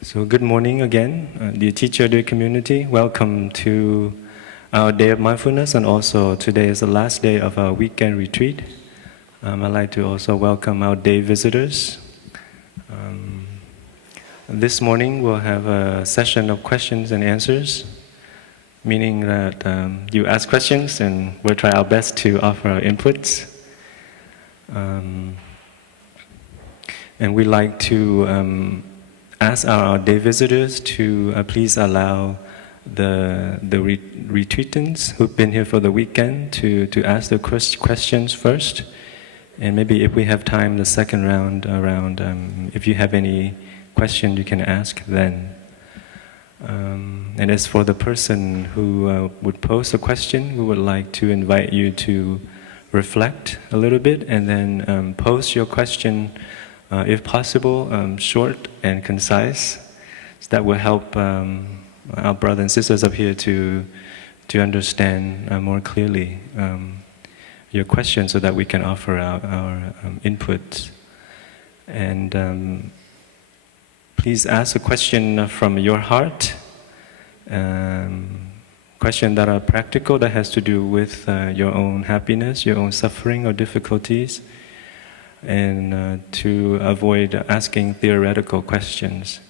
So good morning again, dear teacher, dear community. Welcome to our day of mindfulness, and also today is the last day of our weekend retreat. I'd like to also welcome our day visitors. This morning we'll have a session of questions and answers, meaning that you ask questions and we'll try our best to offer our inputs. And we'd like to ask our day visitors to please allow the retreatants who've been here for the weekend to ask the questions first, and maybe if we have time, the second round around, if you have any question you can ask then. And as for the person who would pose a question, we would like to invite you to reflect a little bit and then pose your question, if possible, short and concise. So that will help our brothers and sisters up here to understand more clearly your question, so that we can offer our input. And please ask a question from your heart, questions that are practical, that has to do with your own happiness, your own suffering or difficulties, and to avoid asking theoretical questions.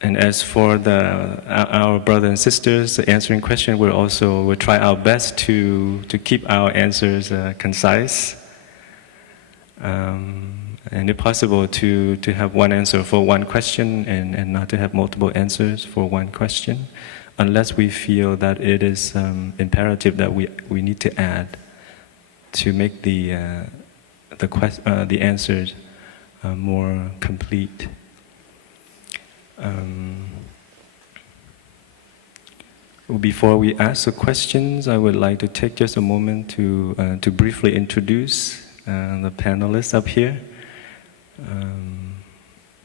And as for our brothers and sisters answering questions, we'll try our best to keep our answers concise, and if possible to have one answer for one question and not to have multiple answers for one question, unless we feel that it is imperative that we need to add to make the answers more complete. Before we ask the questions, I would like to take just a moment to briefly introduce the panelists up here.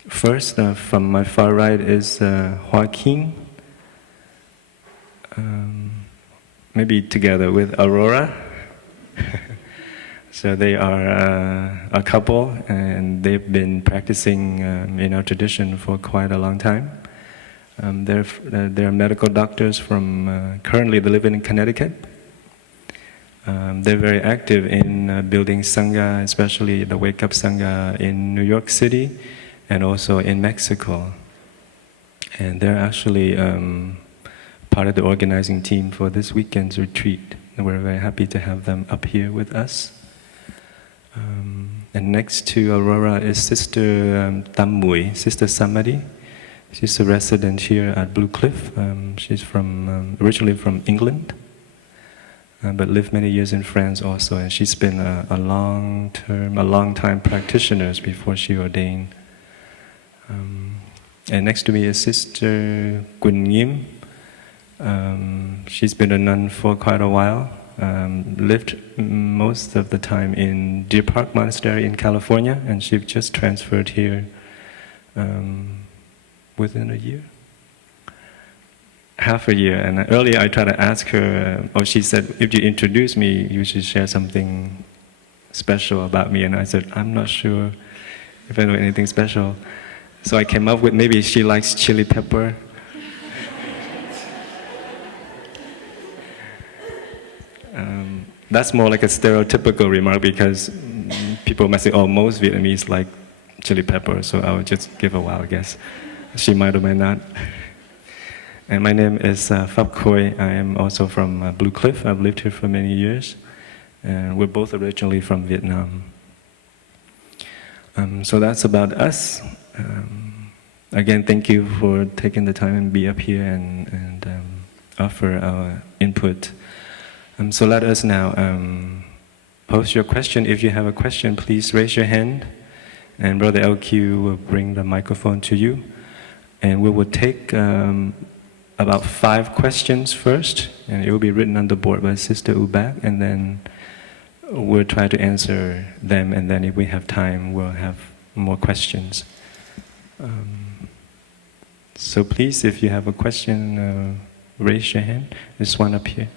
First, from my far right is Joaquin. Maybe together with Aurora. So they are a couple, and they've been practicing in our tradition for quite a long time. They're medical doctors from, currently they live in Connecticut. They're very active in building Sangha, especially the Wake Up Sangha in New York City and also in Mexico. And they're actually part of the organizing team for this weekend's retreat. And we're very happy to have them up here with us. And next to Aurora is Sister Tam Muoi, Sister Samadhi. She's a resident here at Blue Cliff. She's originally from England, but lived many years in France also. And she's been a long time practitioner before she ordained. And next to me is Sister Quynh. She's been a nun for quite a while. Lived most of the time in Deer Park Monastery in California, and she just transferred here within a year. Half a year. And earlier I tried to ask her, she said, if you introduce me, you should share something special about me. And I said, I'm not sure if I know anything special. So I came up with maybe she likes chili pepper. That's more like a stereotypical remark, because people might say, most Vietnamese like chili pepper, so I'll just give a wild guess. She might or might not. And my name is Khoi. I am also from Blue Cliff. I've lived here for many years. And we're both originally from Vietnam. So that's about us. Again, thank you for taking the time and be up here and offer our input. So let us now post your question. If you have a question, please raise your hand, and Brother LQ will bring the microphone to you. And we will take about 5 questions first, and it will be written on the board by Sister Ubak, and then we'll try to answer them, and then if we have time, we'll have more questions. So please, if you have a question, raise your hand. There's one up here.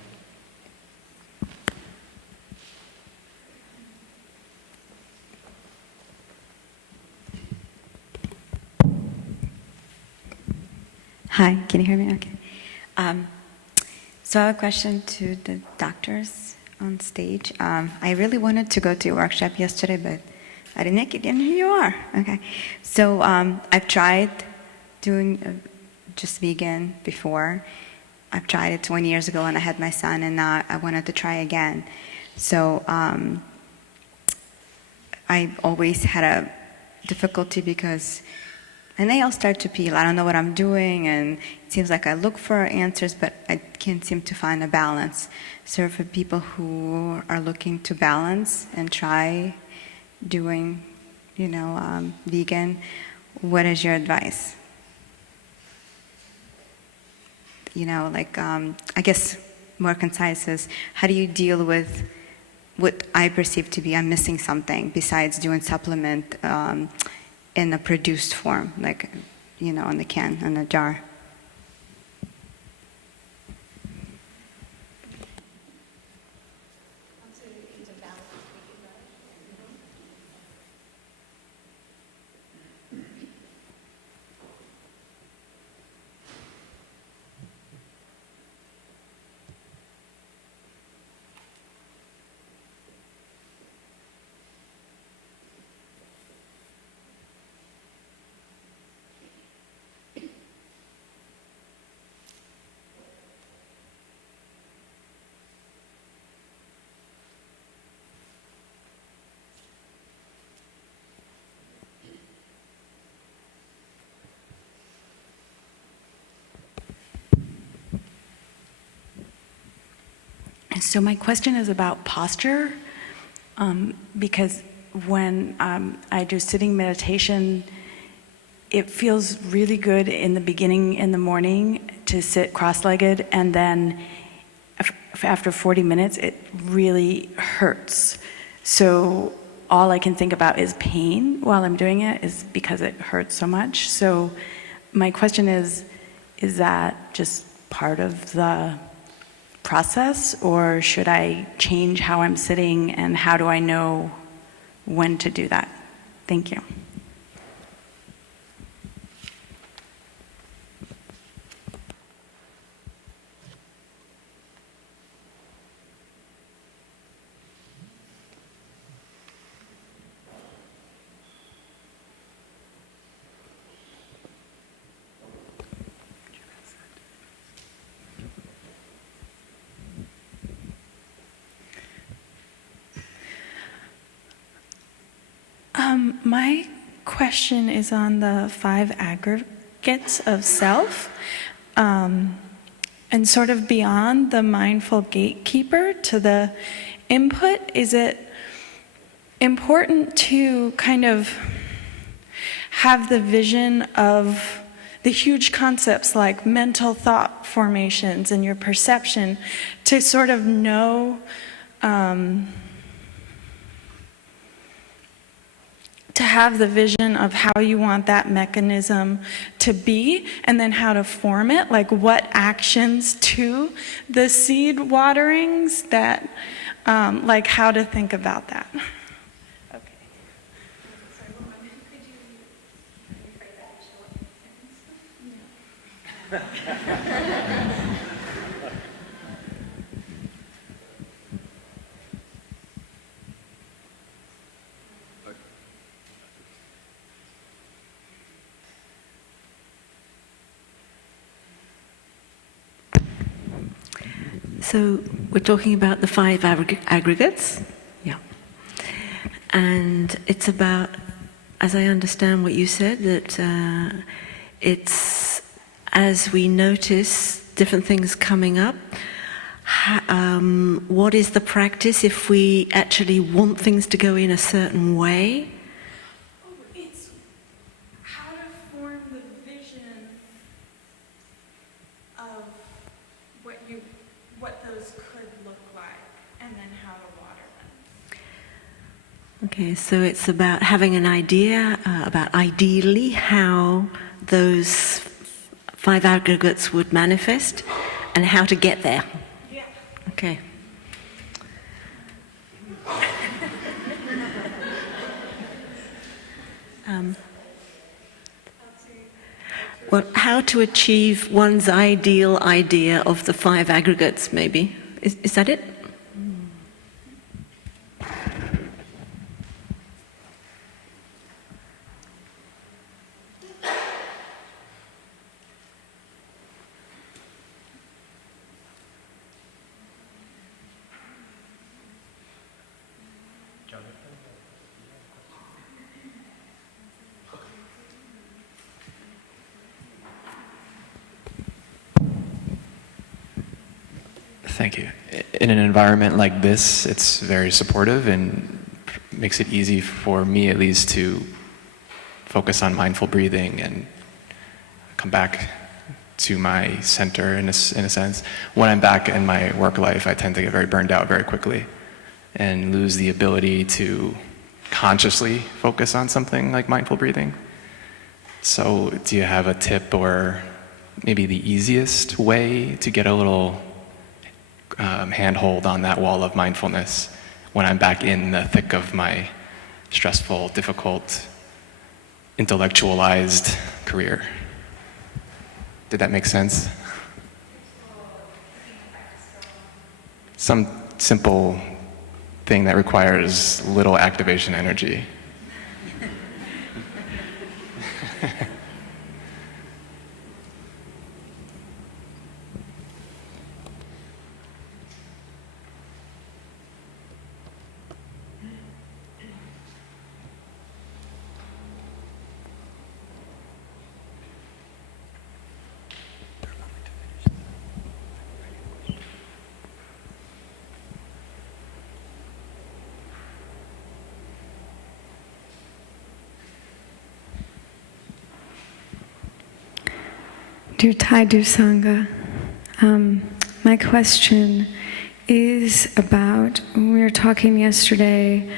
So I have a question to the doctors on stage. I really wanted to go to your workshop yesterday, but I didn't make it, and here you are. Okay. So I've tried doing just vegan before. I've tried it 20 years ago when I had my son, and now I wanted to try again. So I've always had a difficulty because my nails start to peel. I don't know what I'm doing, and it seems like I look for answers, but I can't seem to find a balance. So for people who are looking to balance and try doing, vegan, what is your advice? I guess more concise is, how do you deal with what I perceive to be I'm missing something besides doing supplement in a produced form, like, on the can, in the jar? So my question is about posture, because when I do sitting meditation, it feels really good in the beginning in the morning to sit cross-legged, and then after 40 minutes, it really hurts. So all I can think about is pain while I'm doing it, is because it hurts so much. So my question is that just part of the process, or should I change how I'm sitting, and how do I know when to do that? Thank you. My question is on the 5 aggregates of self, and sort of beyond the mindful gatekeeper to the input. Is it important to kind of have the vision of the huge concepts like mental thought formations and your perception to sort of know to have the vision of how you want that mechanism to be, and then how to form it, like what actions to the seed waterings that, like how to think about that. Okay. So we're talking about the 5 aggregates, yeah. And it's about, as I understand what you said, that it's as we notice different things coming up, what is the practice if we actually want things to go in a certain way? It's how to form the vision of what those could look like, and then how to water them. Okay, so it's about having an idea about ideally how those 5 aggregates would manifest and how to get there. Yeah. Okay. well, how to achieve one's ideal idea of the 5 aggregates, maybe. Is that it? Thank you. In an environment like this, it's very supportive and makes it easy for me, at least, to focus on mindful breathing and come back to my center in a sense. When I'm back in my work life, I tend to get very burned out very quickly and lose the ability to consciously focus on something like mindful breathing. So do you have a tip or maybe the easiest way to get a little handhold on that wall of mindfulness when I'm back in the thick of my stressful, difficult, intellectualized career? Did that make sense? Some simple thing that requires little activation energy. Dear Thai-Do Sangha, my question is about, we were talking yesterday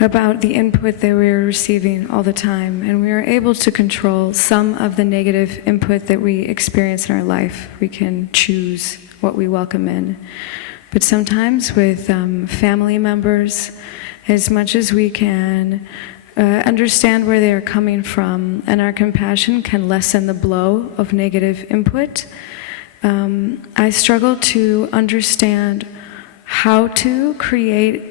about the input that we were receiving all the time, and we were able to control some of the negative input that we experience in our life. We can choose what we welcome in. But sometimes with family members, as much as we can understand where they are coming from, and our compassion can lessen the blow of negative input, I struggle to understand how to create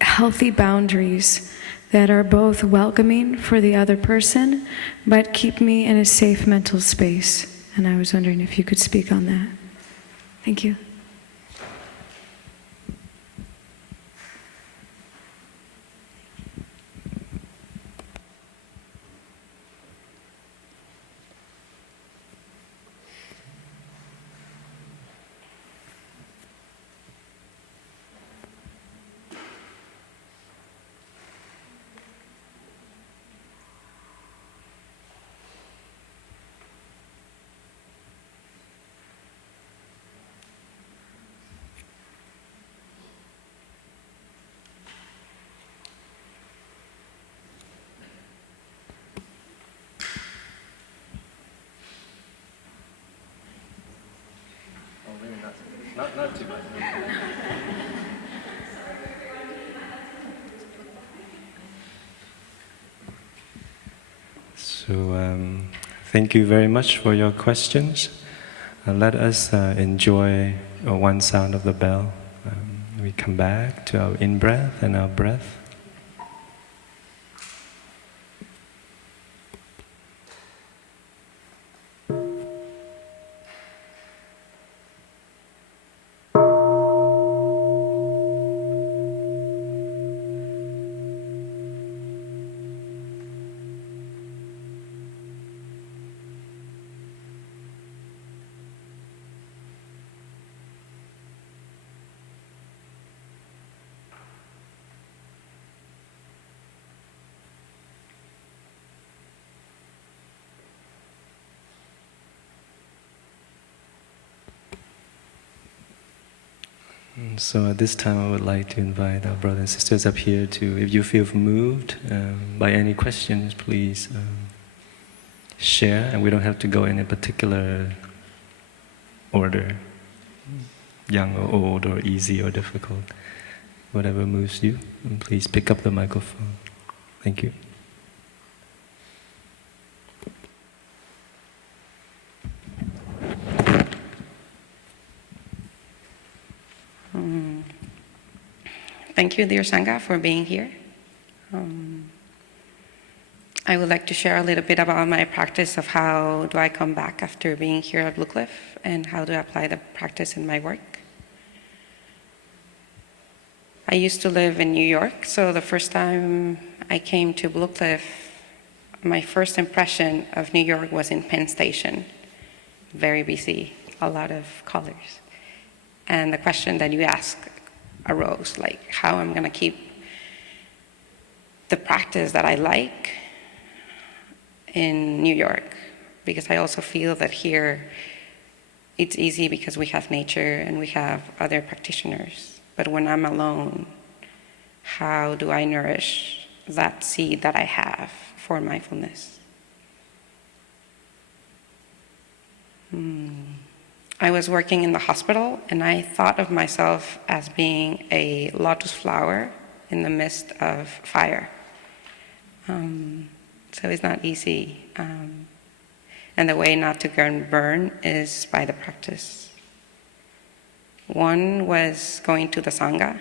healthy boundaries that are both welcoming for the other person, but keep me in a safe mental space. And I was wondering if you could speak on that. Thank you. Not too much. So, thank you very much for your questions. Let us enjoy one sound of the bell. We come back to our in-breath and our breath. So at this time I would like to invite our brothers and sisters up here to, if you feel moved by any questions, please share, and we don't have to go in a particular order, young or old or easy or difficult, whatever moves you, and please pick up the microphone. Thank you. thank you, dear Sangha, for being here. I would like to share a little bit about my practice of how do I come back after being here at Blue Cliff and how do I apply the practice in my work. I used to live in New York, so the first time I came to Blue Cliff, my first impression of New York was in Penn Station. Very busy, a lot of colors. And the question that you ask arose, like how I'm going to keep the practice that I like in New York, because I also feel that here it's easy because we have nature and we have other practitioners. But when I'm alone, how do I nourish that seed that I have for mindfulness? I was working in the hospital and I thought of myself as being a lotus flower in the midst of fire. So it's not easy. And the way not to burn is by the practice. One was going to the Sangha.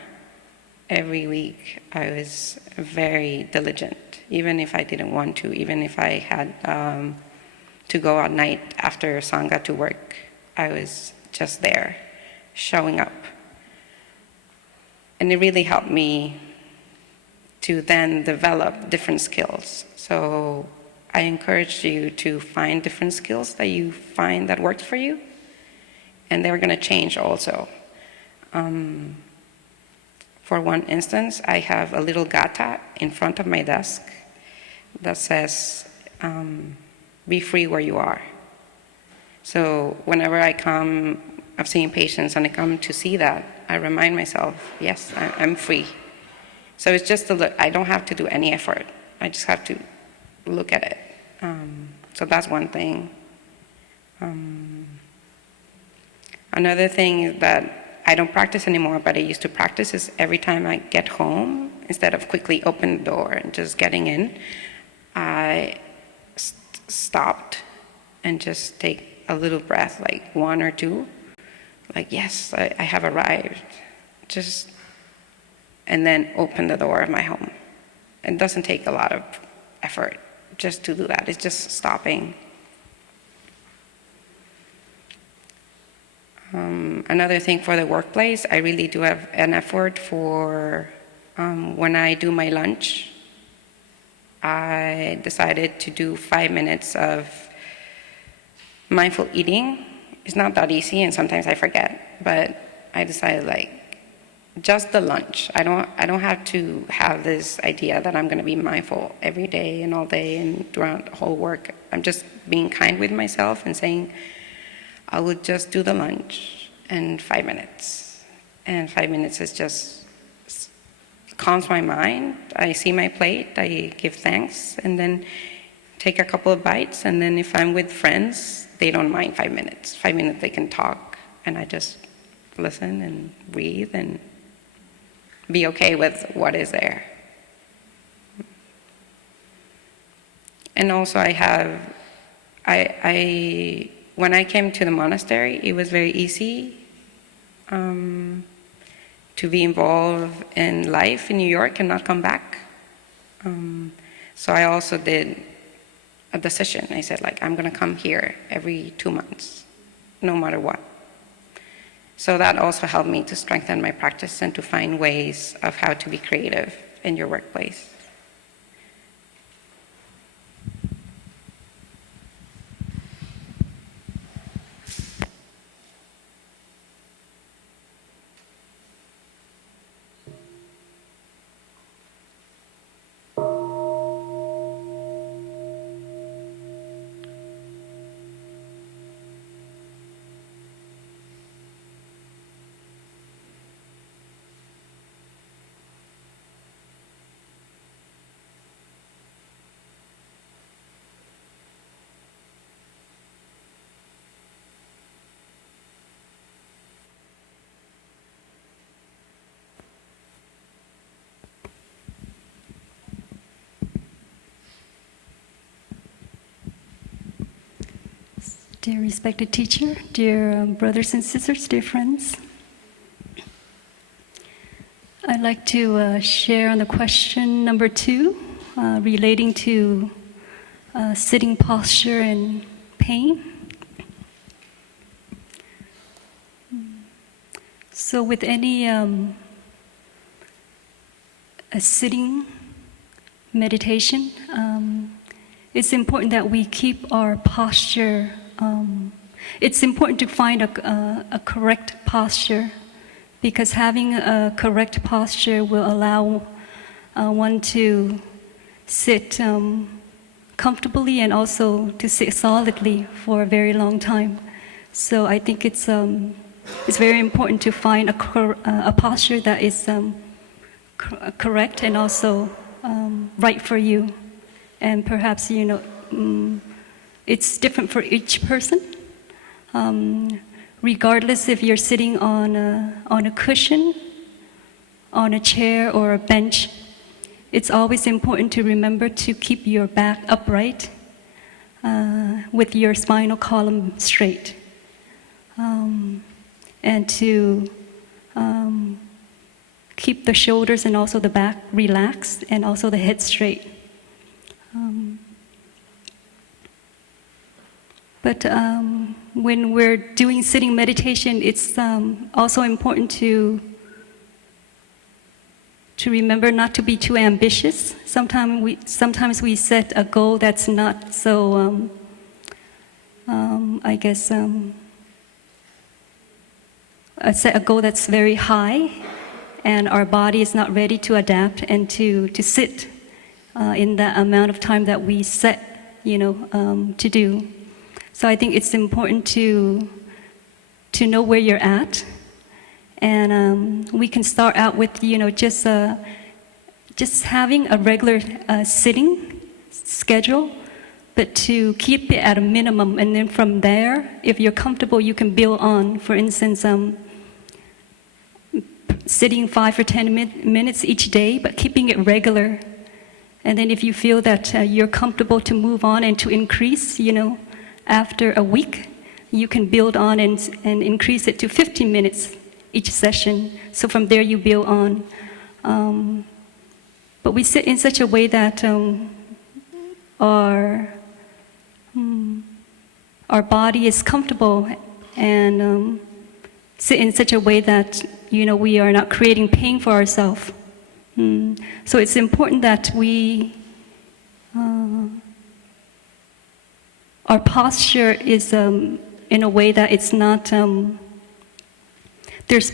Every week I was very diligent, even if I didn't want to, even if I had to go at night after Sangha to work. I was just there, showing up. And it really helped me to then develop different skills. So I encourage you to find different skills that you find that works for you, and they're going to change also. For one instance, I have a little gata in front of my desk that says, be free where you are. So whenever I've seen patients and I come to see that, I remind myself, yes, I'm free. So it's just I don't have to do any effort. I just have to look at it. So that's one thing. Another thing that I don't practice anymore, but I used to practice, is every time I get home, instead of quickly open the door and just getting in, I stopped and just take a little breath, like one or two, like, yes, I have arrived. And then open the door of my home. It doesn't take a lot of effort just to do that. It's just stopping. Another thing for the workplace, I really do have an effort for when I do my lunch. I decided to do 5 minutes of mindful eating. It's not that easy, and sometimes I forget, but I decided, like, just the lunch. I don't have to have this idea that I'm going to be mindful every day and all day and throughout the whole work. I'm just being kind with myself and saying, I would just do the lunch and 5 minutes. And 5 minutes is just calms my mind. I see my plate, I give thanks, and then take a couple of bites. And then if I'm with friends, they don't mind 5 minutes. 5 minutes they can talk, and I just listen and breathe and be okay with what is there. And also when I came to the monastery, it was very easy to be involved in life in New York and not come back. So I also did a decision. I said, like, I'm going to come here every 2 months, no matter what. So that also helped me to strengthen my practice and to find ways of how to be creative in your workplace. Dear respected teacher, dear brothers and sisters, dear friends, I'd like to share on the question number 2, relating to sitting posture and pain. So with any a sitting meditation, it's important that we keep our posture. It's important to find a correct posture, because having a correct posture will allow one to sit comfortably and also to sit solidly for a very long time. So I think it's very important to find a posture that is correct and also right for you. And perhaps, it's different for each person. Regardless if you're sitting on a cushion, on a chair or a bench, it's always important to remember to keep your back upright with your spinal column straight, and to keep the shoulders and also the back relaxed and also the head straight. But when we're doing sitting meditation, it's also important to remember not to be too ambitious. Sometimes we set a goal that's not so, set a goal that's very high, and our body is not ready to adapt and to sit in the amount of time that we set, to do. So I think it's important to know where you're at, and we can start out with just having a regular sitting schedule, but to keep it at a minimum, and then from there, if you're comfortable, you can build on. For instance, sitting 5 or 10 minutes each day, but keeping it regular. And then if you feel that you're comfortable to move on and to increase, after a week, you can build on and increase it to 15 minutes each session. So from there you build on. But we sit in such a way that our body is comfortable, and sit in such a way that we are not creating pain for ourselves. So it's important that we our posture is in a way that it's not there's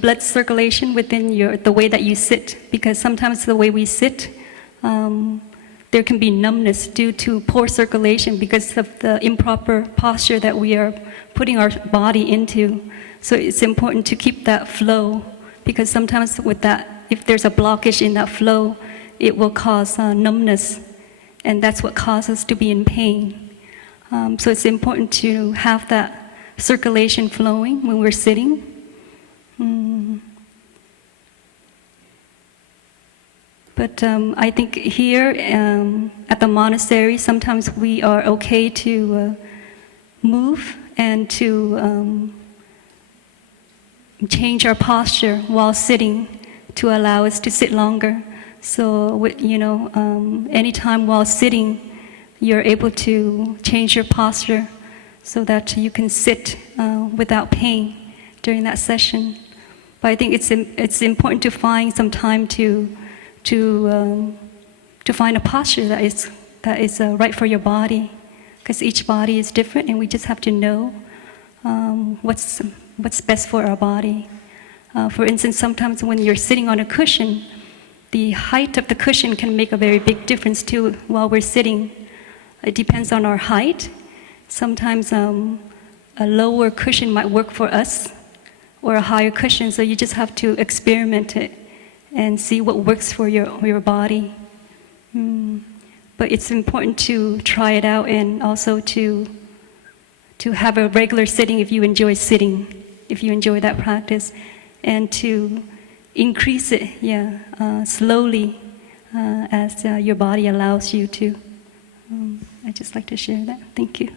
blood circulation within the way that you sit, because sometimes the way we sit, there can be numbness due to poor circulation because of the improper posture that we are putting our body into. So it's important to keep that flow, because sometimes with that, if there's a blockage in that flow, it will cause numbness, and that's what causes us to be in pain. So it's important to have that circulation flowing when we're sitting. But I think here at the monastery, sometimes we are okay to move and to change our posture while sitting to allow us to sit longer. So, anytime while sitting, you're able to change your posture so that you can sit without pain during that session. But I think it's important to find some time to find a posture that is right for your body, because each body is different, and we just have to know what's best for our body. For instance, sometimes when you're sitting on a cushion, the height of the cushion can make a very big difference too while we're sitting. It depends on our height. Sometimes a lower cushion might work for us, or a higher cushion, so you just have to experiment it and see what works for your body. But it's important to try it out, and also to have a regular sitting if you enjoy sitting, if you enjoy that practice, and to increase it, slowly as your body allows you to. I'd just like to share that. Thank you.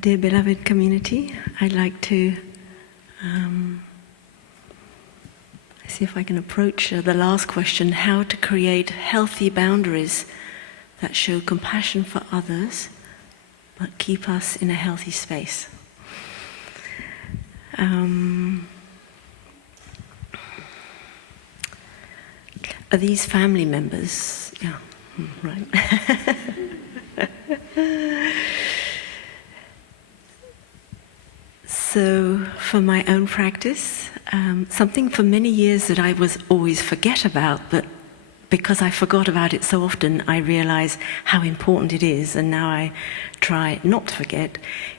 Dear beloved community, I'd like to see if I can approach the last question, how to create healthy boundaries that show compassion for others but keep us in a healthy space. Are these family members? Yeah, right. So, for my own practice, something for many years that I was always forget about, but because I forgot about it so often, I realize how important it is, and now I try not to forget,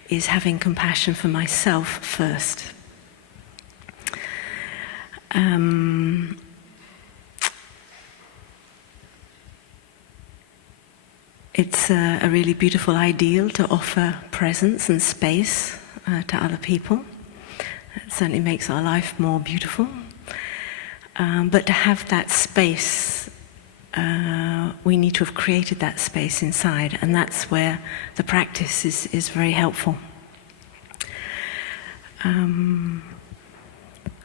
is having compassion for myself first. It's a really beautiful ideal to offer presence and space to other people. It certainly makes our life more beautiful. But to have that space, we need to have created that space inside, and that's where the practice is very helpful. I'm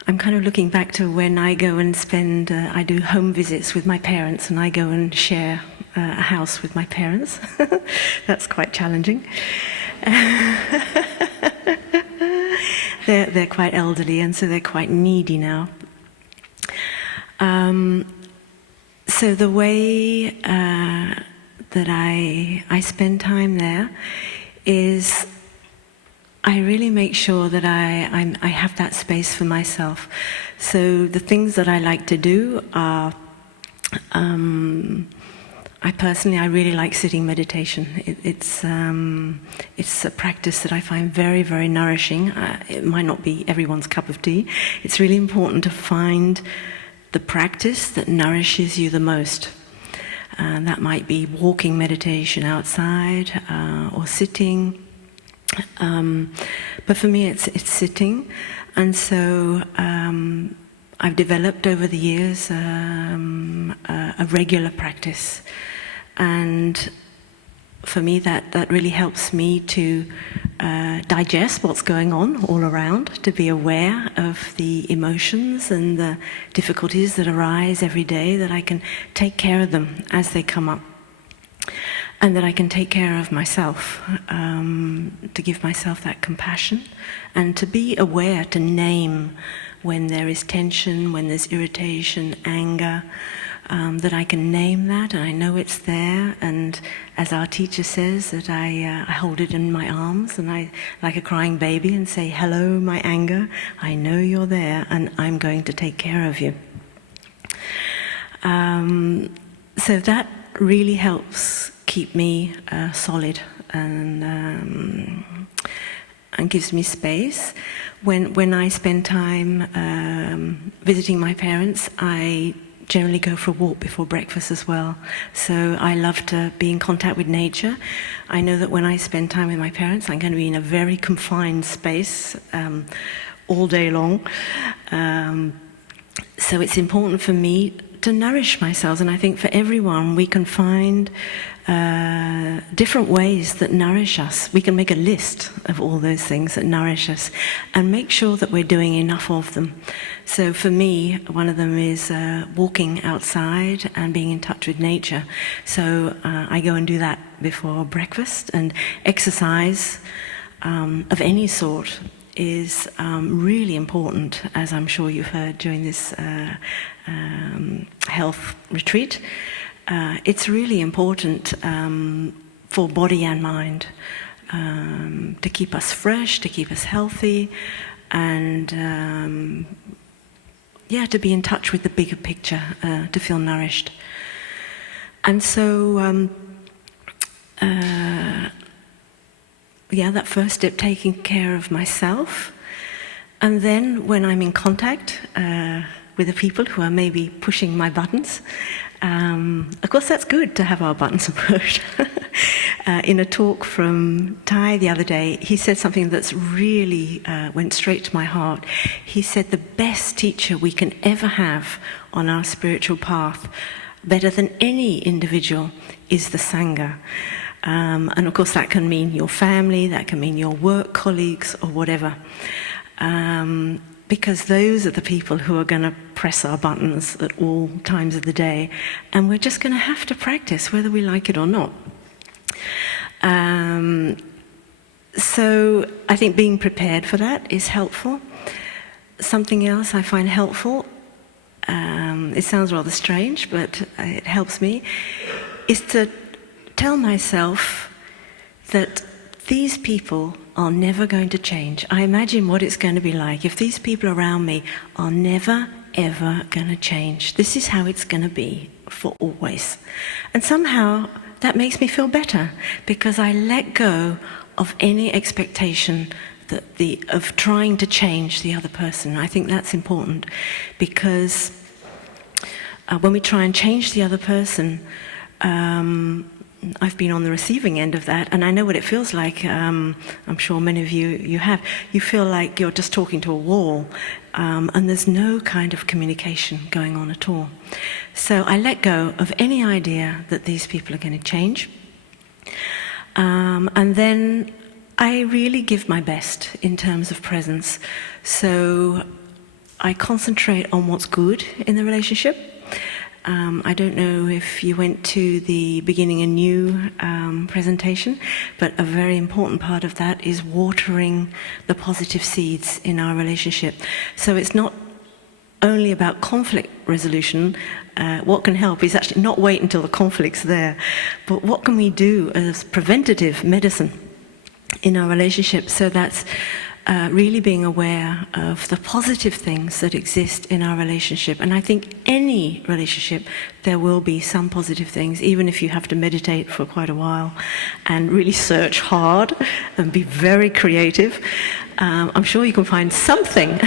kind of looking back to when I go and spend, I do home visits with my parents, and I go and share a house with my parents. That's quite challenging. They're quite elderly, and so they're quite needy now. So the way that I spend time there is I really make sure that I have that space for myself. So the things that I like to do are, I really like sitting meditation. It's a practice that I find very, very nourishing. It might not be everyone's cup of tea. It's really important to find the practice that nourishes you the most. That might be walking meditation outside or sitting. But for me, it's sitting. And so I've developed over the years a regular practice. And for me, that really helps me to digest what's going on all around, to be aware of the emotions and the difficulties that arise every day, that I can take care of them as they come up, and that I can take care of myself, to give myself that compassion, and to be aware, to name when there is tension, when there's irritation, anger, that I can name that, and I know it's there, and as our teacher says, that I hold it in my arms, and I, like a crying baby, and say, hello, my anger, I know you're there, and I'm going to take care of you. So that really helps keep me solid and gives me space. When I spend time visiting my parents, I generally go for a walk before breakfast as well. So I love to be in contact with nature. I know that when I spend time with my parents, I'm going to be in a very confined space all day long. So it's important for me to nourish myself, and I think for everyone we can find different ways that nourish us. We can make a list of all those things that nourish us and make sure that we're doing enough of them. So for me, one of them is walking outside and being in touch with nature. So I go and do that before breakfast, and exercise of any sort is really important, as I'm sure you've heard during this health retreat. It's really important for body and mind to keep us fresh, to keep us healthy, and to be in touch with the bigger picture, to feel nourished. And so, that first step, taking care of myself, and then when I'm in contact with the people who are maybe pushing my buttons, of course that's good to have our buttons pushed. In a talk from Thai the other day, he said something that's really went straight to my heart. He said the best teacher we can ever have on our spiritual path, better than any individual, is the Sangha. And of course that can mean your family, that can mean your work colleagues or whatever. Because those are the people who are going to press our buttons at all times of the day. And we're just going to have to practice whether we like it or not. So I think being prepared for that is helpful. Something else I find helpful, it sounds rather strange, but it helps me, is to tell myself that these people are never going to change. I imagine what it's going to be like if these people around me are never, ever going to change. This is how it's going to be for always. And somehow that makes me feel better, because I let go of any expectation of trying to change the other person. I think that's important, because when we try and change the other person, I've been on the receiving end of that, and I know what it feels like. I'm sure many of you have. You feel like you're just talking to a wall, and there's no kind of communication going on at all. So I let go of any idea that these people are going to change. And then I really give my best in terms of presence. So I concentrate on what's good in the relationship. I don't know if you went to the Beginning Anew presentation, but a very important part of that is watering the positive seeds in our relationship. So it's not only about conflict resolution. What can help is actually not wait until the conflict's there, but what can we do as preventative medicine in our relationship? So that's really being aware of the positive things that exist in our relationship. And I think any relationship, there will be some positive things, even if you have to meditate for quite a while and really search hard and be very creative. I'm sure you can find something.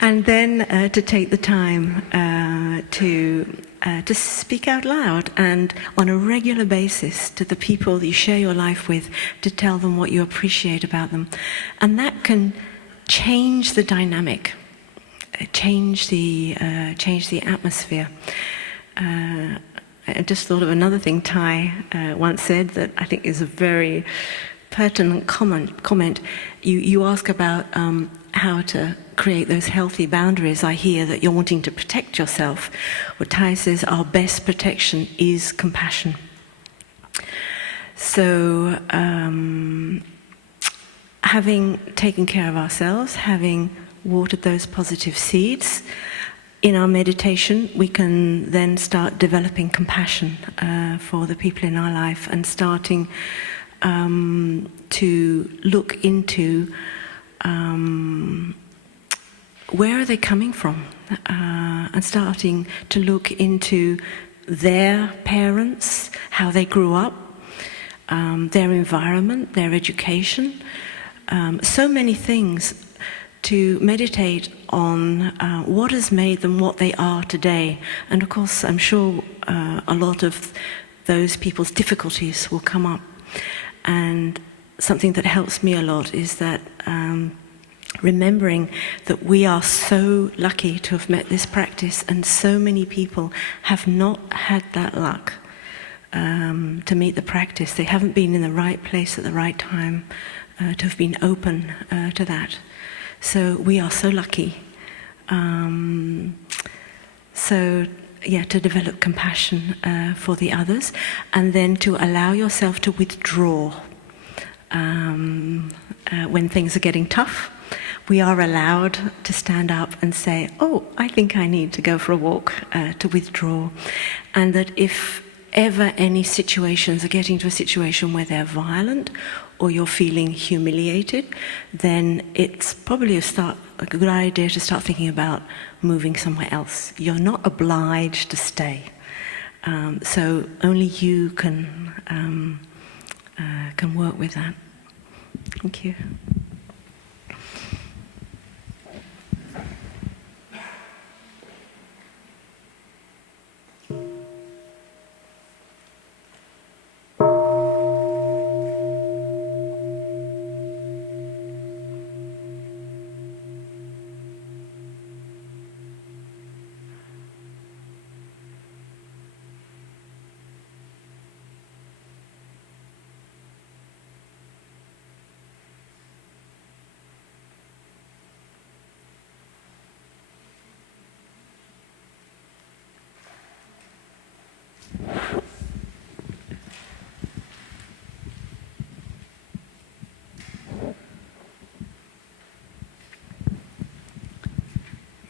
And then to take the time to speak out loud, and on a regular basis to the people that you share your life with, to tell them what you appreciate about them. And that can change the dynamic, change the atmosphere. I just thought of another thing Tai once said that I think is a very pertinent comment. You ask about how to create those healthy boundaries. I hear that you're wanting to protect yourself. What Tai says, our best protection is compassion. So having taken care of ourselves, having watered those positive seeds, in our meditation we can then start developing compassion for the people in our life, and starting to look into where are they coming from, and starting to look into their parents, how they grew up, their environment, their education, so many things, to meditate on what has made them what they are today. And of course, I'm sure a lot of those people's difficulties will come up. And something that helps me a lot is that remembering that we are so lucky to have met this practice, and so many people have not had that luck to meet the practice. They haven't been in the right place at the right time to have been open to that. So we are so lucky. So yeah, to develop compassion for the others, and then to allow yourself to withdraw when things are getting tough. We are allowed to stand up and say, oh, I think I need to go for a walk, to withdraw. And that if ever any situations are getting to a situation where they're violent, or you're feeling humiliated, then it's probably a good idea to start thinking about moving somewhere else. You're not obliged to stay. So only you can work with that. Thank you.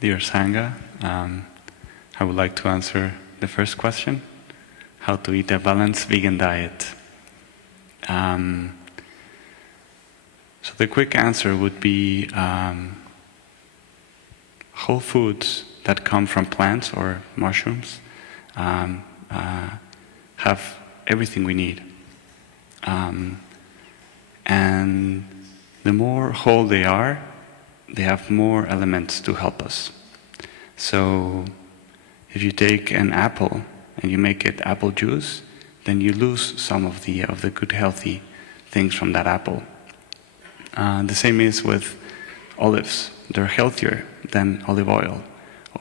dear Sangha. I would like to answer the first question, how to eat a balanced vegan diet. So the quick answer would be whole foods that come from plants or mushrooms have everything we need. And the more whole they have more elements to help us. So if you take an apple and you make it apple juice, then you lose some of the good healthy things from that apple. The same is with olives. They're healthier than olive oil,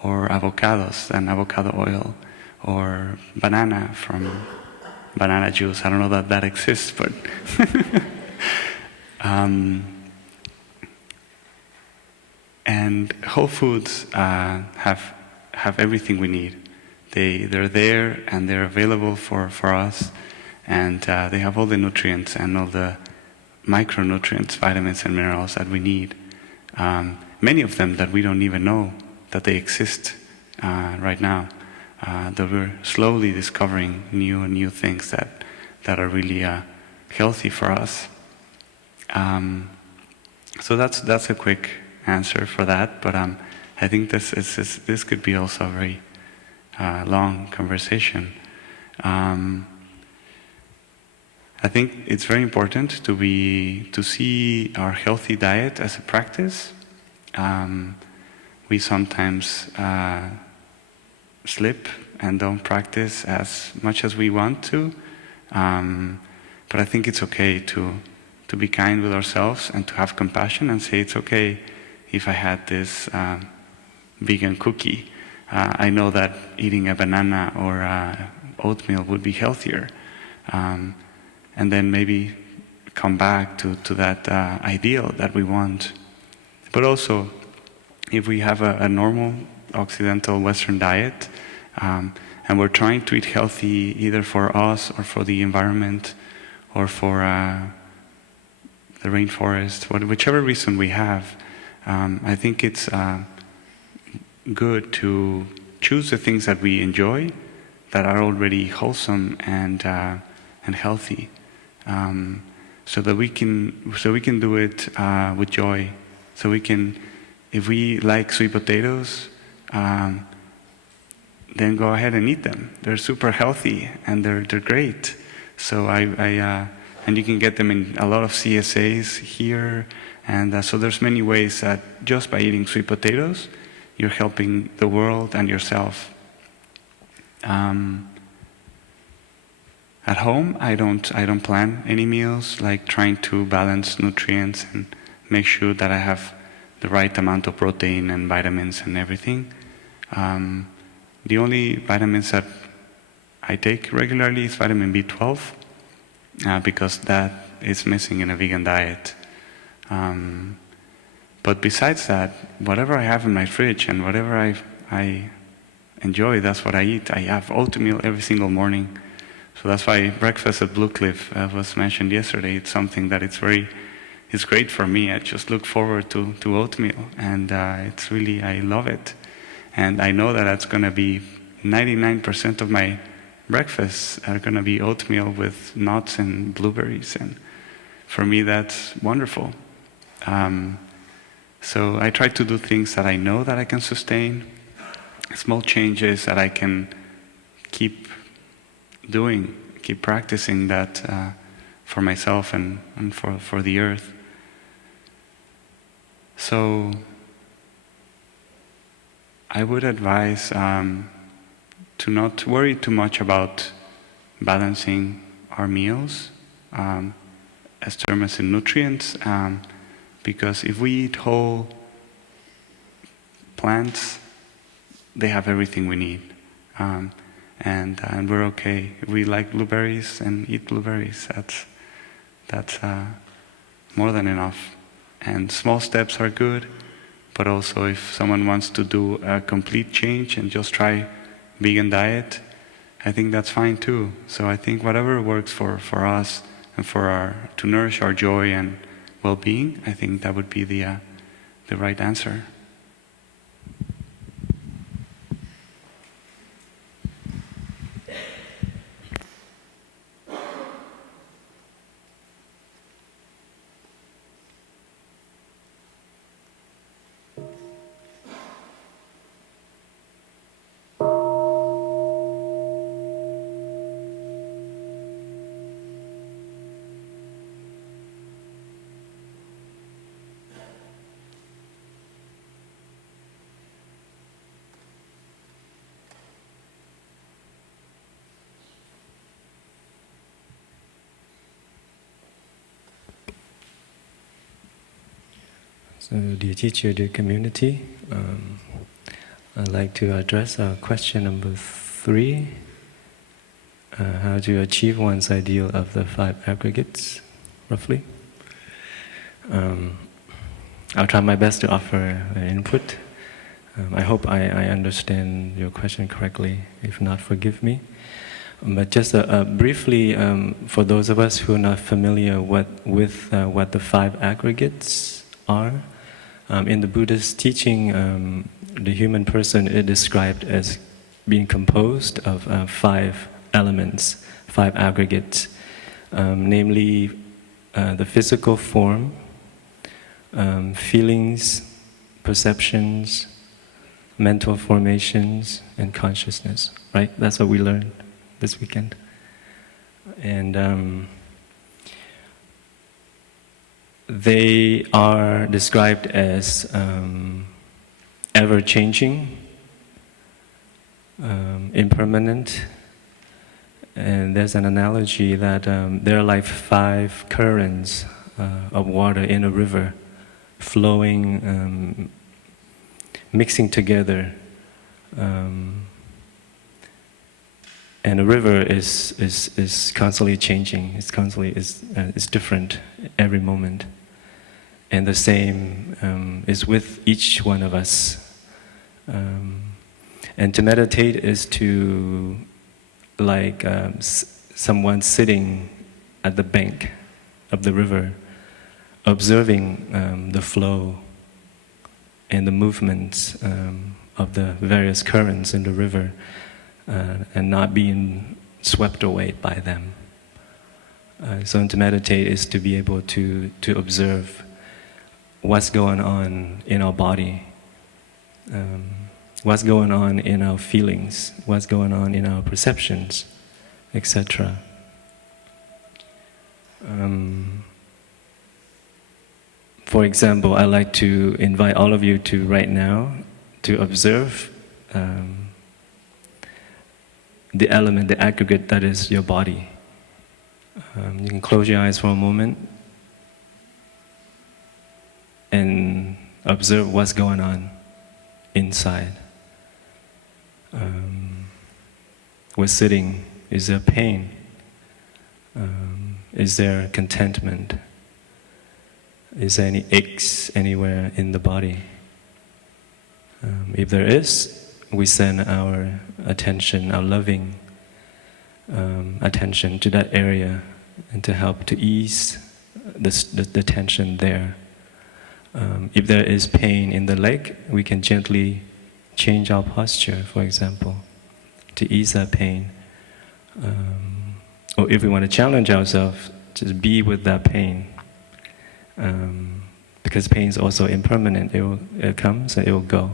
or avocados than avocado oil, or banana from banana juice. I don't know that that exists, but and whole foods have everything we need. They're there and they're available for us, and they have all the nutrients and all the micronutrients, vitamins and minerals that we need. Many of them that we don't even know that they exist right now. That we're slowly discovering new things that are really healthy for us. So that's a quick answer for that. But I think this could be also a very long conversation. I think it's very important to see our healthy diet as a practice. We sometimes slip and don't practice as much as we want to, but I think it's okay to be kind with ourselves and to have compassion and say it's okay if I had this vegan cookie. I know that eating a banana or oatmeal would be healthier. And then maybe come back to that ideal that we want. But also, if we have a normal Occidental Western diet, and we're trying to eat healthy either for us or for the environment or for the rainforest, whichever reason we have, I think it's good to choose the things that we enjoy that are already wholesome and healthy. So that we can do it with joy. So we can, if we like sweet potatoes, then go ahead and eat them. They're super healthy and they're great. So and you can get them in a lot of CSAs here, and so there's many ways that just by eating sweet potatoes, you're helping the world and yourself. At home, I don't plan any meals, like trying to balance nutrients and make sure that I have the right amount of protein and vitamins and everything. The only vitamins that I take regularly is vitamin B12, because that is missing in a vegan diet. But besides that, whatever I have in my fridge and whatever I enjoy, that's what I eat. I have oatmeal every single morning. So that's why breakfast at Blue Cliff was mentioned yesterday. It's something that it's great for me. I just look forward to oatmeal, and it's really, I love it. And I know that that's going to be 99% of my breakfasts are going to be oatmeal with nuts and blueberries, and for me that's wonderful. So I try to do things that I know that I can sustain, small changes that I can keep doing, keep practicing that for myself and for the earth. So I would advise to not worry too much about balancing our meals as terms in nutrients, because if we eat whole plants, they have everything we need. And we're okay. If we like blueberries and eat blueberries, that's more than enough. And small steps are good, but also if someone wants to do a complete change and just try vegan diet, I think that's fine too. So I think whatever works for us and to nourish our joy and well-being, I think that would be the right answer. So, dear teacher, dear community, I'd like to address question number 3, how to achieve one's ideal of the 5 aggregates, roughly. I'll try my best to offer input. I hope I understand your question correctly. If not, forgive me. But just briefly, for those of us who are not familiar with what the 5 aggregates are, in the Buddhist teaching, the human person is described as being composed of 5 elements, 5 aggregates, namely the physical form, feelings, perceptions, mental formations, and consciousness. Right? That's what we learned this weekend. And they are described as ever-changing, impermanent, and there's an analogy that there are like 5 currents of water in a river, flowing, mixing together, and a river is constantly changing. It's constantly is different every moment, and the same is with each one of us. And to meditate is to, like someone sitting at the bank of the river, observing the flow and the movements of the various currents in the river, and not being swept away by them. So to meditate is to be able to observe what's going on in our body, what's going on in our feelings, what's going on in our perceptions, etc. For example, I'd like to invite all of you to right now to observe the element, the aggregate that is your body. You can close your eyes for a moment and observe what's going on inside. We're sitting. Is there pain? Is there contentment? Is there any aches anywhere in the body? If there is, we send our attention, our loving attention to that area, and to help to ease the tension there. If there is pain in the leg, we can gently change our posture, for example, to ease that pain. Or if we want to challenge ourselves, just be with that pain. Because pain is also impermanent. It comes and it will go.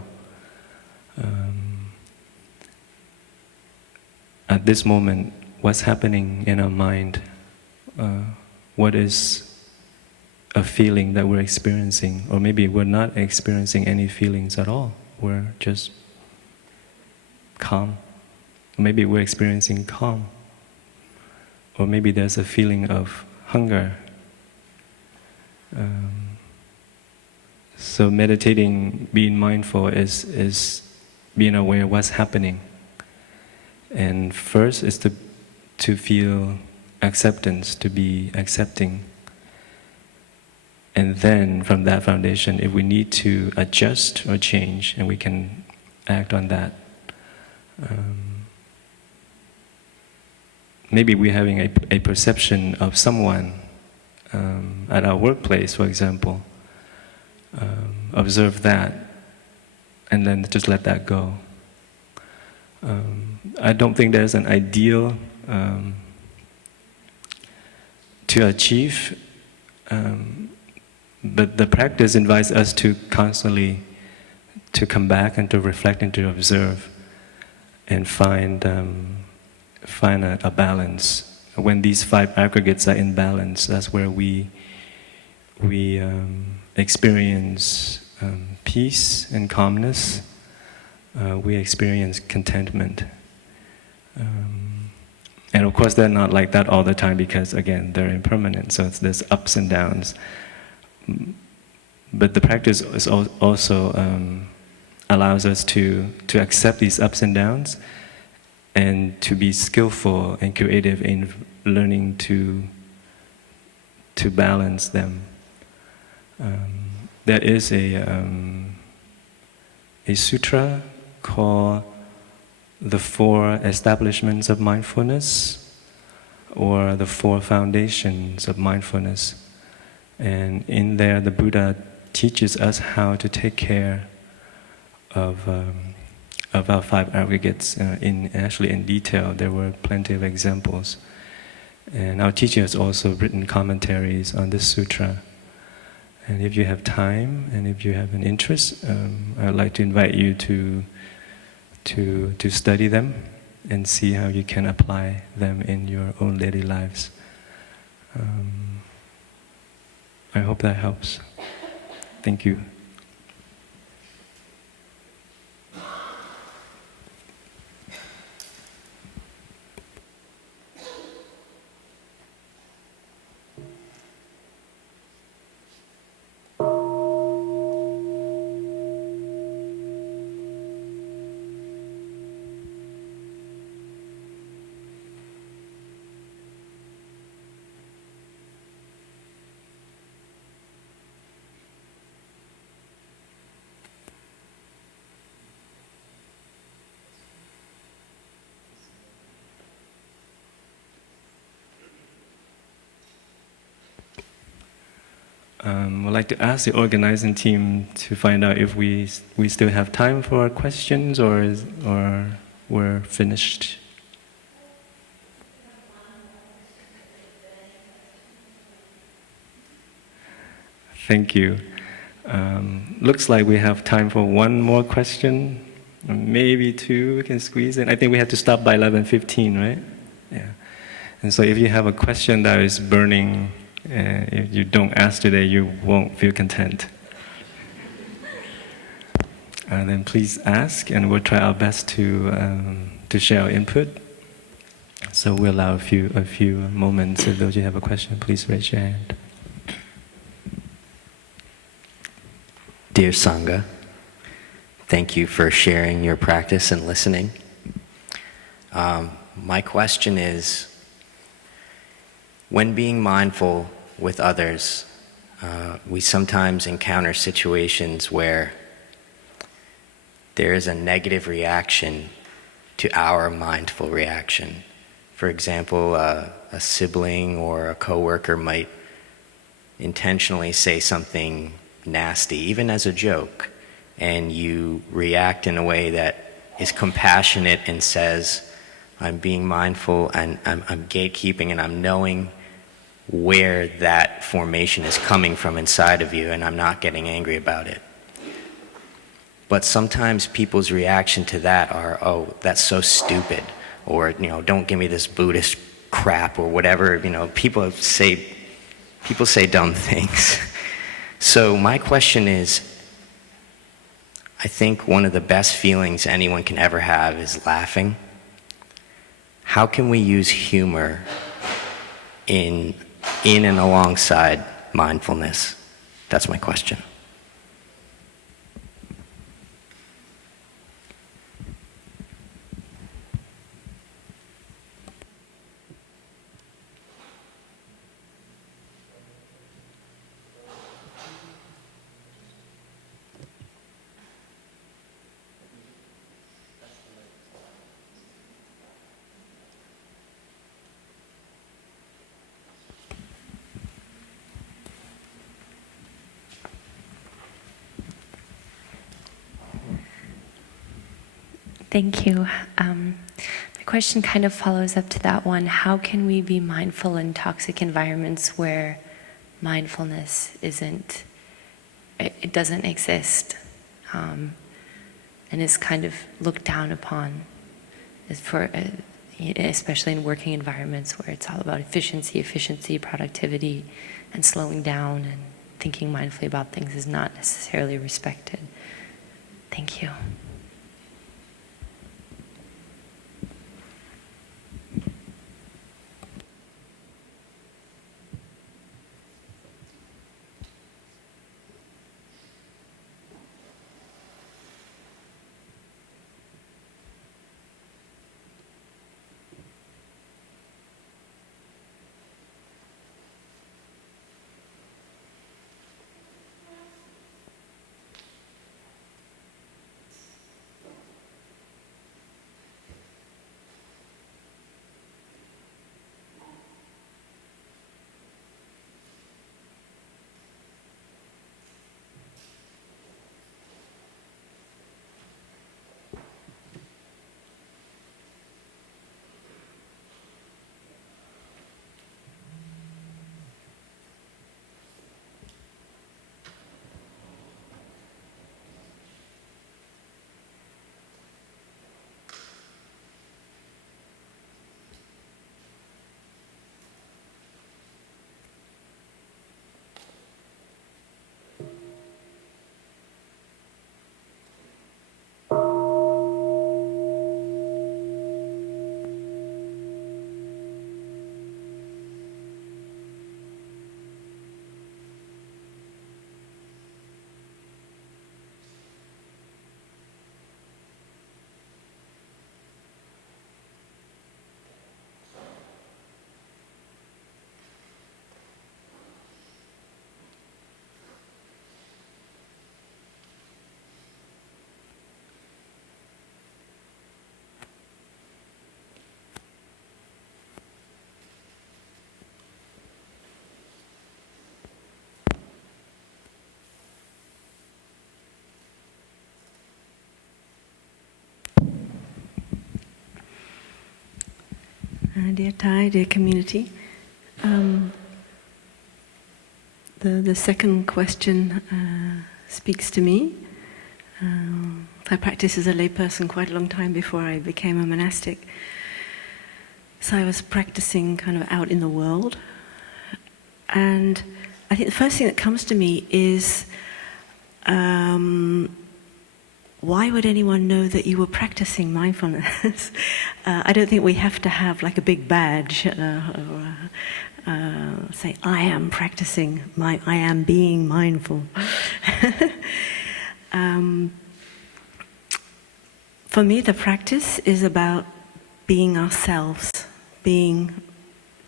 At this moment, what's happening in our mind? What is a feeling that we're experiencing? Or maybe we're not experiencing any feelings at all. We're just calm. Maybe we're experiencing calm. Or maybe there's a feeling of hunger. So meditating, being mindful is being aware of what's happening. And first is to feel acceptance, to be accepting. And then from that foundation, if we need to adjust or change, and we can act on that. Maybe we're having a perception of someone at our workplace, for example. Observe that, and then just let that go. I don't think there's an ideal to achieve, but the practice invites us to constantly to come back and to reflect and to observe and find a balance. When these 5 aggregates are in balance, that's where we experience peace and calmness. We experience contentment. And of course they're not like that all the time because, again, they're impermanent, so there's ups and downs. but the practice is also allows us to accept these ups and downs and to be skillful and creative in learning to balance them. There is a sutra called the Four Establishments of Mindfulness, or the Four Foundations of Mindfulness. And in there, the Buddha teaches us how to take care of our five aggregates in detail. There were plenty of examples. And our teacher has also written commentaries on this sutra. And if you have time and if you have an interest, I would like to invite you to study them and see how you can apply them in your own daily lives. I hope that helps. Thank you. I'd like to ask the organizing team to find out if we still have time for questions or we're finished. Thank you. Looks like we have time for one more question, maybe two we can squeeze in. I think we have to stop by 11:15, right? Yeah. And so if you have a question that is burning, if you don't ask today, you won't feel content. And then please ask, and we'll try our best to share our input. So we'll allow a few moments. If those of you have a question, please raise your hand. Dear Sangha, thank you for sharing your practice and listening. My question is, when being mindful with others, we sometimes encounter situations where there is a negative reaction to our mindful reaction. For example, a sibling or a coworker might intentionally say something nasty, even as a joke, and you react in a way that is compassionate and says, I'm being mindful and I'm gatekeeping and I'm knowing where that formation is coming from inside of you, and I'm not getting angry about it. But sometimes people's reaction to that are, oh, that's so stupid, or, don't give me this Buddhist crap, or whatever. People say dumb things. So my question is, I think one of the best feelings anyone can ever have is laughing. How can we use humor in and alongside mindfulness? That's my question. Thank you. My question kind of follows up to that one. How can we be mindful in toxic environments where mindfulness it doesn't exist, and is kind of looked down upon, especially in working environments where it's all about efficiency, productivity, and slowing down and thinking mindfully about things is not necessarily respected. Thank you. dear Thai, dear community. The second question speaks to me. I practiced as a layperson quite a long time before I became a monastic. So I was practicing kind of out in the world. And I think the first thing that comes to me is, why would anyone know that you were practicing mindfulness? I don't think we have to have like a big badge or say, I am practicing, I am being mindful. For me, the practice is about being ourselves, being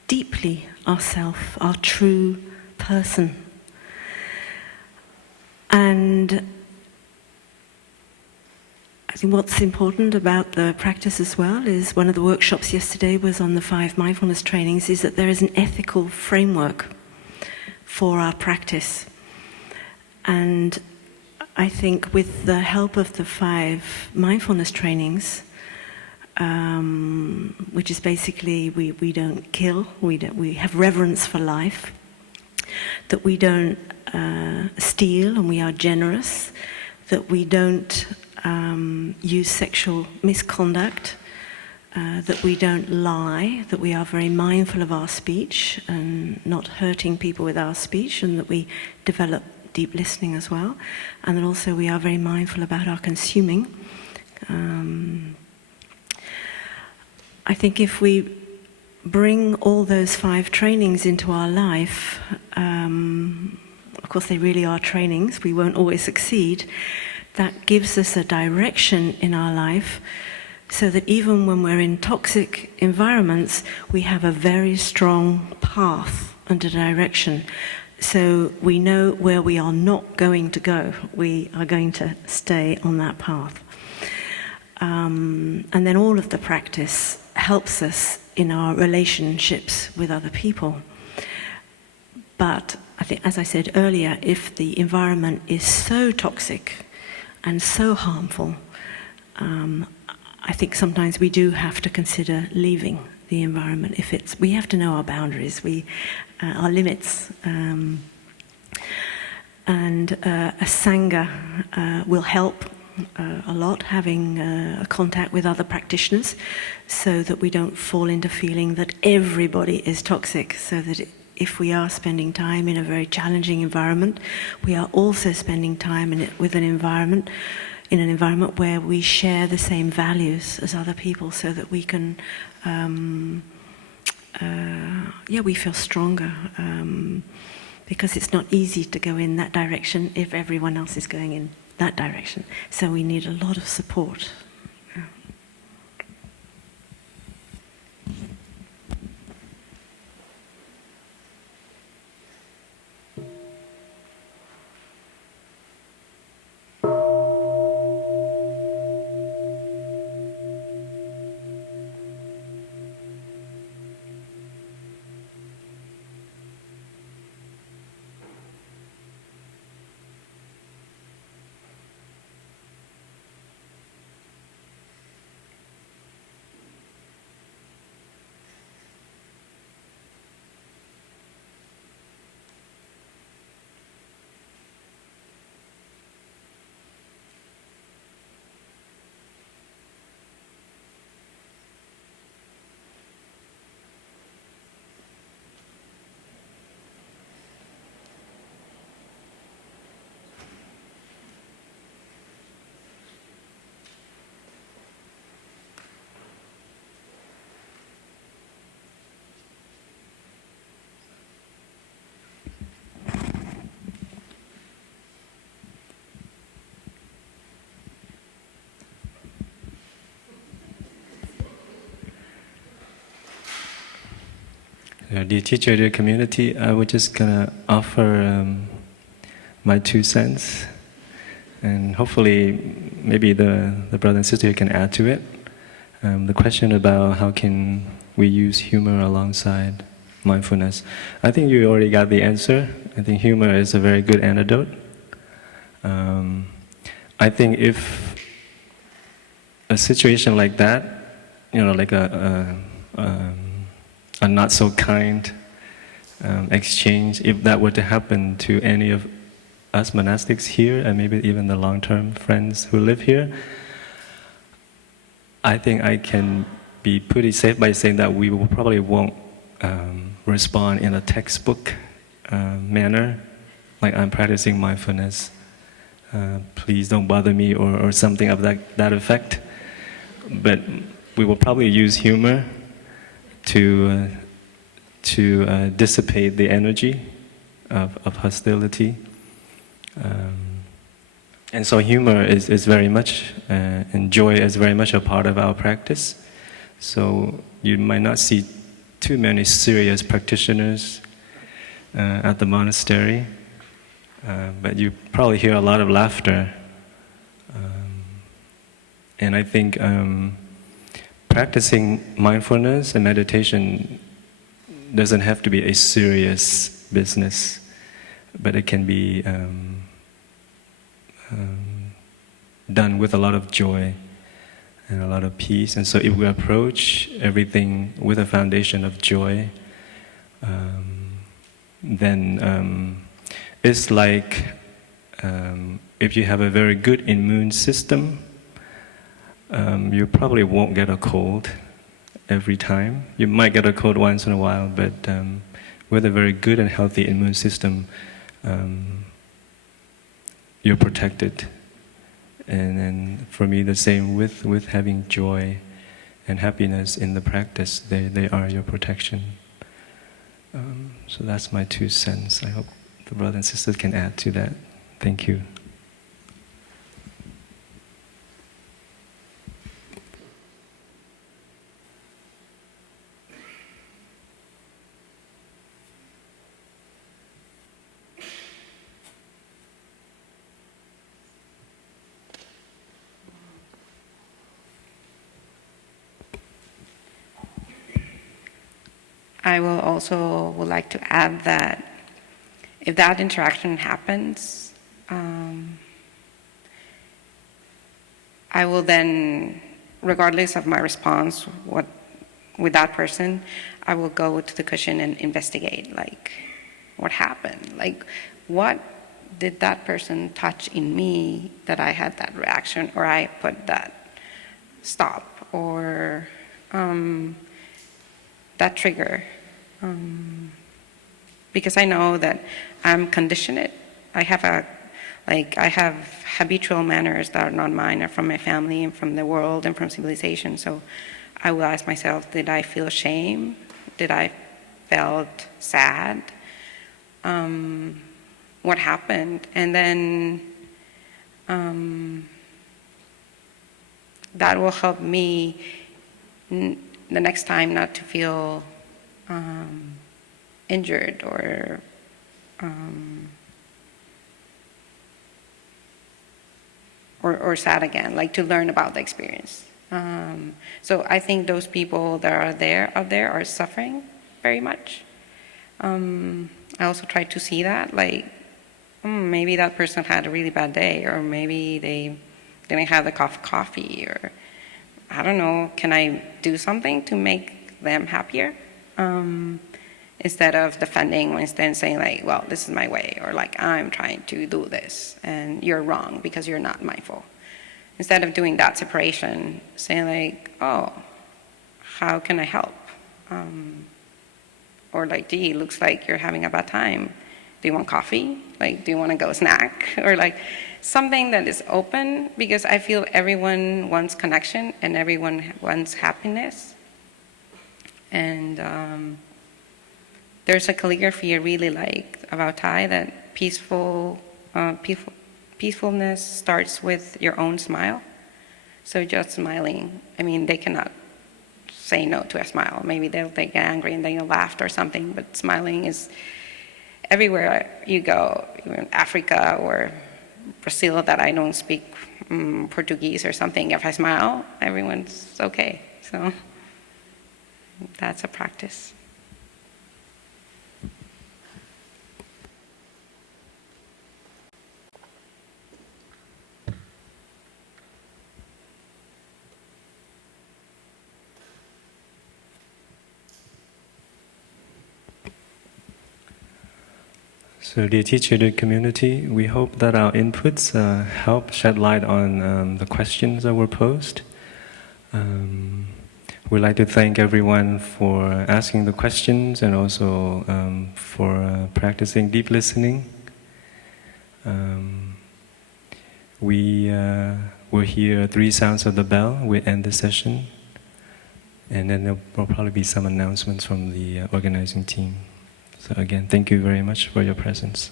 deeply ourselves, our true person. And I think what's important about the practice as well is, one of the workshops yesterday was on the 5 mindfulness trainings, is that there is an ethical framework for our practice. And I think with the help of the 5 mindfulness trainings, which is basically we don't kill, we have reverence for life, that we don't steal and we are generous, that we don't use sexual misconduct, that we don't lie, that we are very mindful of our speech and not hurting people with our speech, and that we develop deep listening as well, and that also we are very mindful about our consuming. I think if we bring all those 5 trainings into our life, of course they really are trainings, we won't always succeed, that gives us a direction in our life, so that even when we're in toxic environments, we have a very strong path and a direction. So we know where we are not going to go. We are going to stay on that path. And then all of the practice helps us in our relationships with other people. But I think, as I said earlier, if the environment is so toxic and so harmful, I think sometimes we do have to consider leaving the environment. We have to know our boundaries, our limits, and a sangha will help a lot, having a contact with other practitioners, so that we don't fall into feeling that everybody is toxic, so that if we are spending time in a very challenging environment, we are also spending time in an environment where we share the same values as other people, so that we can, we feel stronger, because it's not easy to go in that direction if everyone else is going in that direction. So we need a lot of support. Dear teacher, dear community, I would just gonna offer my 2 cents, and hopefully maybe the brother and sister can add to it. The question about how can we use humor alongside mindfulness. I think you already got the answer. I think humor is a very good antidote. I think if a situation like that, like a not so kind exchange, if that were to happen to any of us monastics here, and maybe even the long-term friends who live here, I think I can be pretty safe by saying that we will probably won't respond in a textbook manner, like I'm practicing mindfulness, please don't bother me, or something of that effect. But we will probably use humor to dissipate the energy of hostility. And so humor is very much, and joy is very much a part of our practice. So you might not see too many serious practitioners at the monastery, but you probably hear a lot of laughter. And I think practicing mindfulness and meditation doesn't have to be a serious business, but it can be done with a lot of joy and a lot of peace. And so if we approach everything with a foundation of joy, then it's like if you have a very good immune system, you probably won't get a cold every time. You might get a cold once in a while, but with a very good and healthy immune system, you're protected. And for me, the same with having joy and happiness in the practice. They are your protection. So that's my 2 cents. I hope the brothers and sisters can add to that. Thank you. I will also would like to add that if that interaction happens, I will then, regardless of my response with that person, I will go to the cushion and investigate, like, what happened? Like, what did that person touch in me that I had that reaction, or I put that stop, or that trigger? Because I know that I'm conditioned. I have habitual manners that are not mine, are from my family and from the world and from civilization. So I will ask myself, did I feel shame? Did I felt sad? What happened? And then that will help me the next time not to feel injured or sad again, like to learn about the experience. So I think those people that are out there are suffering very much. I also try to see that, like, maybe that person had a really bad day, or maybe they didn't have the coffee, or I don't know, can I do something to make them happier? Instead of defending, or instead saying like, well, this is my way, or like, I'm trying to do this and you're wrong because you're not mindful. Instead of doing that separation, saying like, oh, how can I help? Or like, gee, looks like you're having a bad time. Do you want coffee? Like, do you want to go snack? Or like something that is open, because I feel everyone wants connection and everyone wants happiness. And there's a calligraphy I really like about Thai, that peacefulness starts with your own smile. So just smiling. I mean, they cannot say no to a smile. Maybe they'll get angry and then you'll laugh or something, but smiling is everywhere you go, even Africa or Brazil, that I don't speak Portuguese or something. If I smile, everyone's okay. So that's a practice. So, dear teacher, dear community, we hope that our inputs help shed light on the questions that were posed. We'd like to thank everyone for asking the questions and also for practicing deep listening. We will hear 3 sounds of the bell. We end the session. And then there will probably be some announcements from the organizing team. So again, thank you very much for your presence.